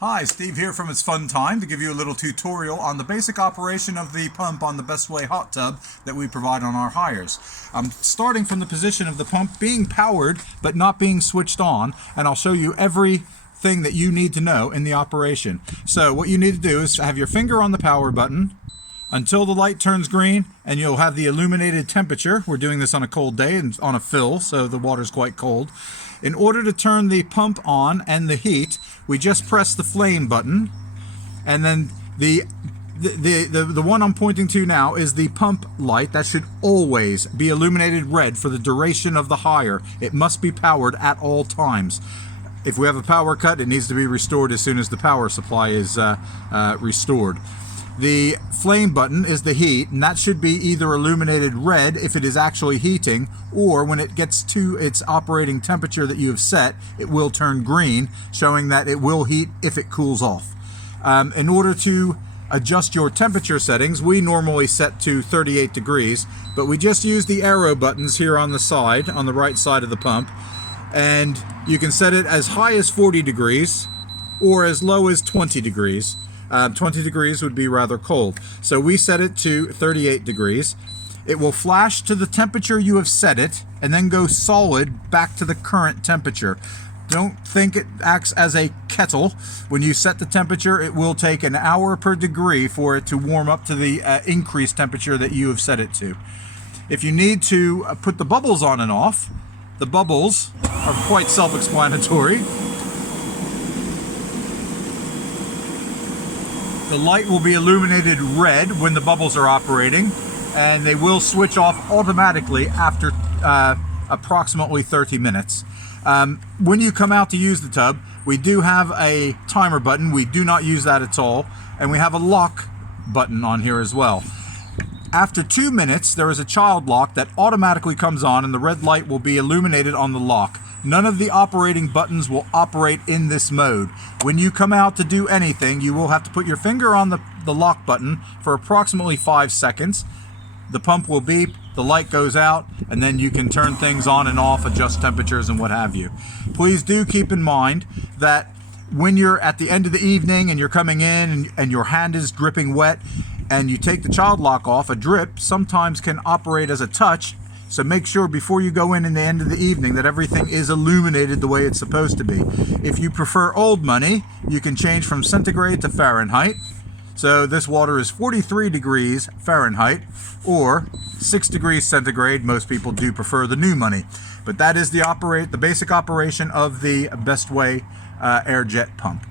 Hi, Steve here from It's Fun Time to give you a little tutorial on the basic operation of the pump on the Best Way hot tub that we provide on our hires. I'm starting from the position of the pump being powered but not being switched on, and I'll show you everything that you need to know in the operation. So what you need to do is have your finger on the power button until the light turns green, and you'll have the illuminated temperature. We're doing this on a cold day and on a fill, so the water's quite cold. In order to turn the pump on and the heat, we just press the flame button, and then the one I'm pointing to now is the pump light. That should always be illuminated red for the duration of the hire. It must be powered at all times. If we have a power cut, it needs to be restored as soon as the power supply is restored. The flame button is the heat, and that should be either illuminated red if it is actually heating, or when it gets to its operating temperature that you have set, it will turn green, showing that it will heat if it cools off. In order to adjust your temperature settings, we normally set to 38 degrees, but we just use the arrow buttons here on the side, on the right side of the pump, and you can set it as high as 40 degrees or as low as 20 degrees. 20 degrees would be rather cold. So we set it to 38 degrees. It will flash to the temperature you have set it and then go solid back to the current temperature. Don't think it acts as a kettle. When you set the temperature, it will take an hour per degree for it to warm up to the increased temperature that you have set it to. If you need to put the bubbles on and off, the bubbles are quite self-explanatory. The light will be illuminated red when the bubbles are operating, and they will switch off automatically after approximately 30 minutes. When you come out to use the tub, we do have a timer button. We do not use that at all, and we have a lock button on here as well. After 2 minutes, there is a child lock that automatically comes on, and the red light will be illuminated on the lock. None of the operating buttons will operate in this mode. When you come out to do anything, you will have to put your finger on the lock button for approximately 5 seconds. The pump will beep, the light goes out, and then you can turn things on and off, adjust temperatures and what have you. Please do keep in mind that when you're at the end of the evening and you're coming in and your hand is dripping wet and you take the child lock off, a drip sometimes can operate as a touch. So make sure before you go in the end of the evening that everything is illuminated the way it's supposed to be. If you prefer old money, you can change from centigrade to Fahrenheit. So this water is 43 degrees Fahrenheit or 6 degrees centigrade. Most people do prefer the new money. But that is the basic operation of the Best Way airjet pump.